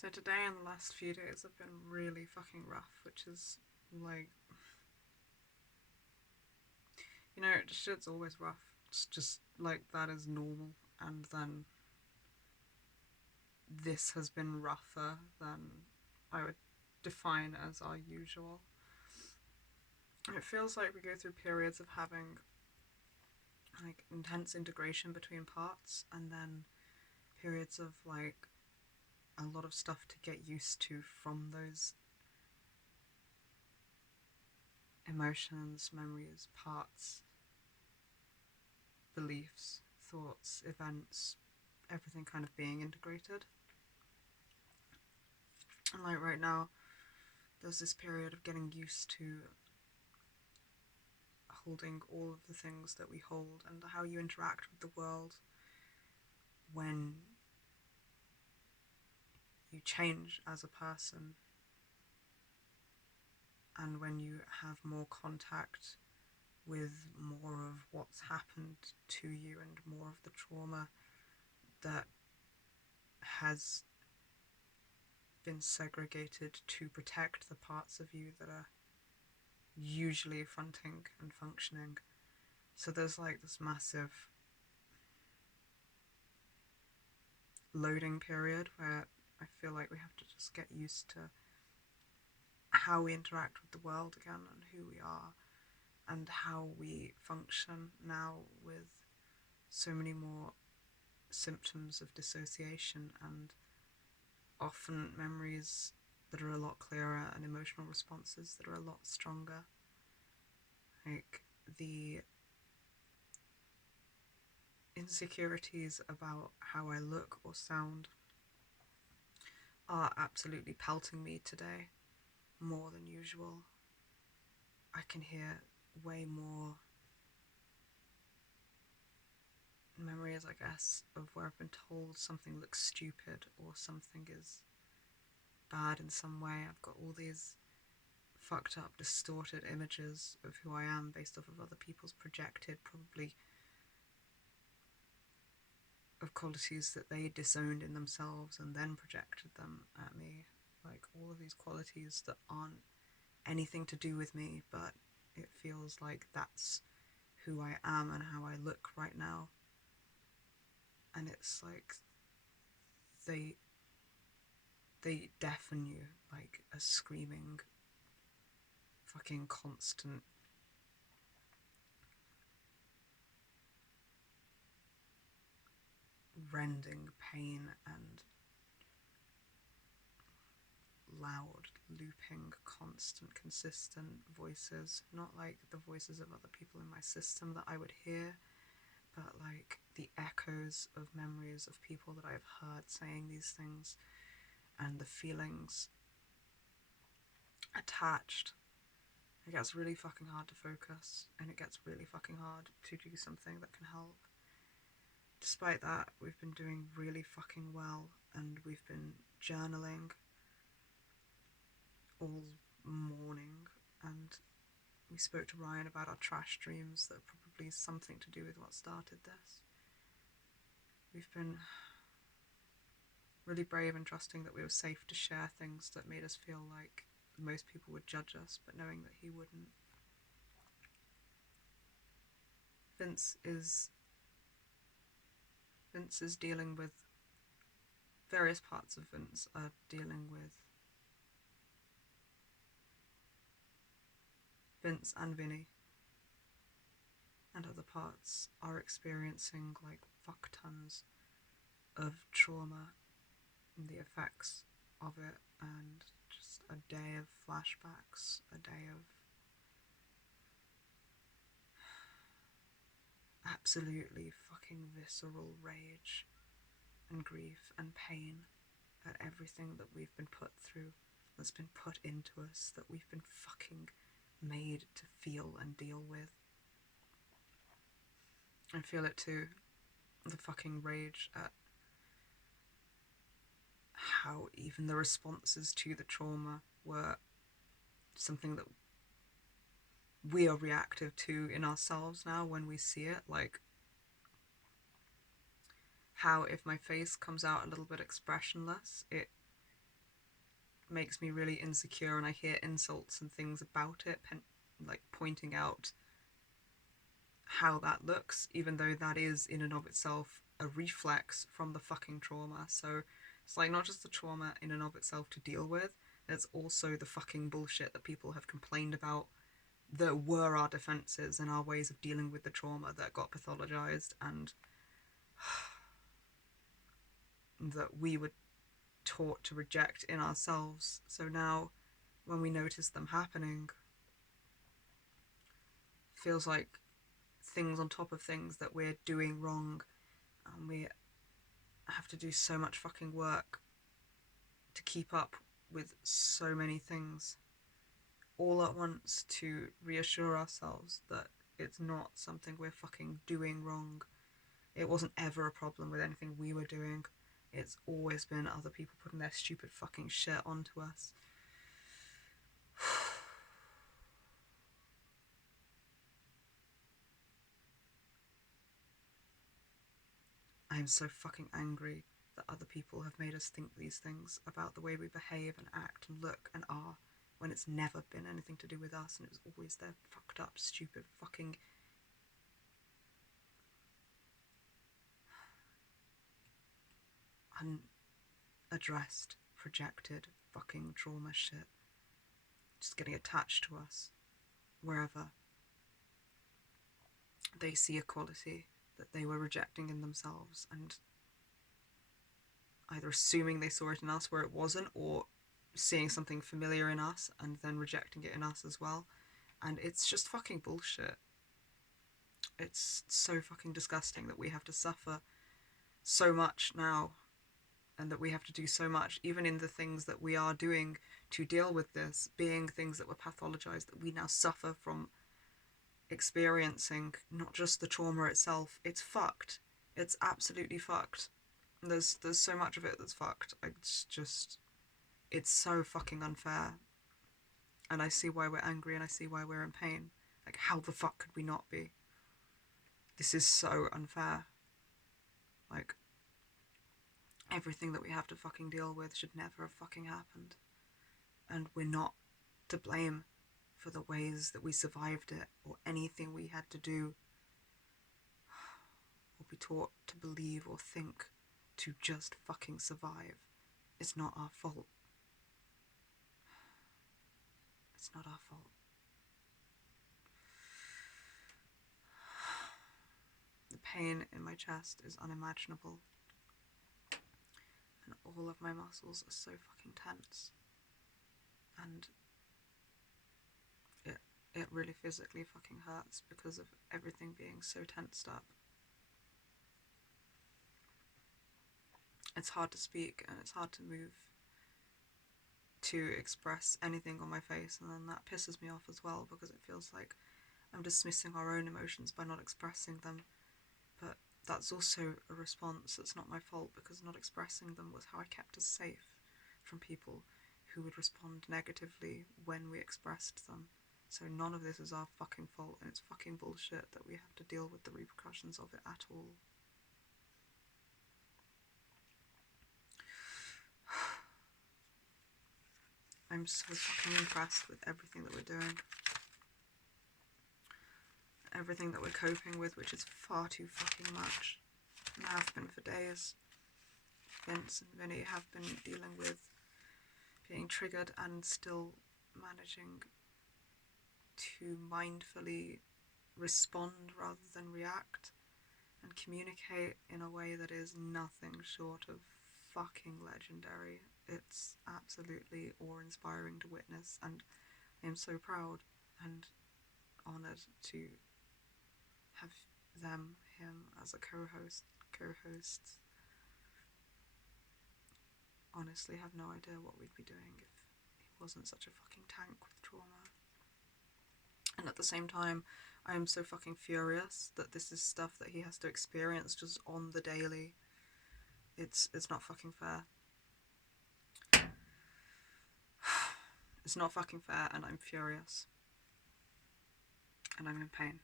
So today and the last few days have been really fucking rough, which is like, shit's always rough. It's just like that is normal, and then this has been rougher than I would define as our usual. It feels like we go through periods of having like intense integration between parts, and then periods of like a lot of stuff to get used to from those emotions, memories, parts, beliefs, thoughts, events, everything kind of being integrated. And like right now, there's this period of getting used to holding all of the things that we hold and how you interact with the world when you change as a person and when you have more contact with more of what's happened to you and more of the trauma that has been segregated to protect the parts of you that are usually fronting and functioning. So there's like this massive loading period where I feel like we have to just get used to how we interact with the world again and who we are and how we function now with so many more symptoms of dissociation and often memories that are a lot clearer and emotional responses that are a lot stronger. Like the insecurities about how I look or sound are absolutely pelting me today more than usual. I can hear way more memories, I guess, of where I've been told something looks stupid or something is bad in some way. I've got all these fucked up, distorted images of who I am based off of other people's projected, probably of qualities that they disowned in themselves and then projected them at me. Like all of these qualities that aren't anything to do with me, but it feels like that's who I am and how I look right now. And it's like they they deafen you like a screaming fucking constant rending pain and loud looping constant consistent voices, not like the voices of other people in my system that I would hear, but like the echoes of memories of people that I've heard saying these things and the feelings attached. It gets really fucking hard to focus and it gets really fucking hard to do something that can help. Despite that, we've been doing really fucking well and we've been journaling all morning, and we spoke to Ryan about our trash dreams that probably is something to do with what started this. We've been really brave and trusting that we were safe to share things that made us feel like most people would judge us, but knowing that he wouldn't. Vince is Vince is dealing with various parts of Vince are dealing with Vince and Vinny, and other parts are experiencing like fuck tons of trauma and the effects of it, and just a day of flashbacks, a day of absolutely fucking visceral rage and grief and pain at everything that we've been put through, that's been put into us, that we've been fucking made to feel and deal with. I feel it too, the fucking rage at how even the responses to the trauma were something that we are reactive to in ourselves now when we see it. Like how if my face comes out a little bit expressionless, it makes me really insecure, and I hear insults and things about it, like pointing out how that looks, even though that is in and of itself a reflex from the fucking trauma. So it's like not just the trauma in and of itself to deal with, it's also the fucking bullshit that people have complained about that were our defenses and our ways of dealing with the trauma that got pathologized, and that we were taught to reject in ourselves. So now when we notice them happening, it feels like things on top of things that we're doing wrong, and we have to do so much fucking work to keep up with so many things all at once, to reassure ourselves that it's not something we're fucking doing wrong. It wasn't ever a problem with anything we were doing. It's always been other people putting their stupid fucking shit onto us. I am so fucking angry that other people have made us think these things about the way we behave and act and look and are, when it's never been anything to do with us, and it was always their fucked up, stupid, fucking unaddressed, projected fucking trauma shit just getting attached to us wherever they see a quality that they were rejecting in themselves, and either assuming they saw it in us where it wasn't, or seeing something familiar in us and then rejecting it in us as well. And it's just fucking bullshit. It's so fucking disgusting that we have to suffer so much now, and that we have to do so much, even in the things that we are doing to deal with this, being things that were pathologized, that we now suffer from experiencing, not just the trauma itself. It's fucked. It's absolutely fucked. There's so much of it that's fucked. It's so fucking unfair. And I see why we're angry, and I see why we're in pain. Like, how the fuck could we not be? This is so unfair. Like, everything that we have to fucking deal with should never have fucking happened. And we're not to blame for the ways that we survived it, or anything we had to do or be taught to believe or think to just fucking survive. It's not our fault. It's not our fault. The pain in my chest is unimaginable, and all of my muscles are so fucking tense, and it really physically fucking hurts because of everything being so tensed up. It's hard to speak, and it's hard to move, to express anything on my face, and then that pisses me off as well, because it feels like I'm dismissing our own emotions by not expressing them. But that's also a response. It's not my fault, because not expressing them was how I kept us safe from people who would respond negatively when we expressed them. So none of this is our fucking fault, and it's fucking bullshit that we have to deal with the repercussions of it at all. I'm so fucking impressed with everything that we're doing. Everything that we're coping with, which is far too fucking much. And have been for days. Vince and Vinny have been dealing with being triggered and still managing to mindfully respond rather than react, and communicate in a way that is nothing short of fucking legendary. It's absolutely awe-inspiring to witness, and I am so proud and honoured to have him as a co-host. Honestly, have no idea what we'd be doing if he wasn't such a fucking tank with trauma. And at the same time, I am so fucking furious that this is stuff that he has to experience just on the daily. It's not fucking fair. It's not fucking fair, and I'm furious. And I'm in pain.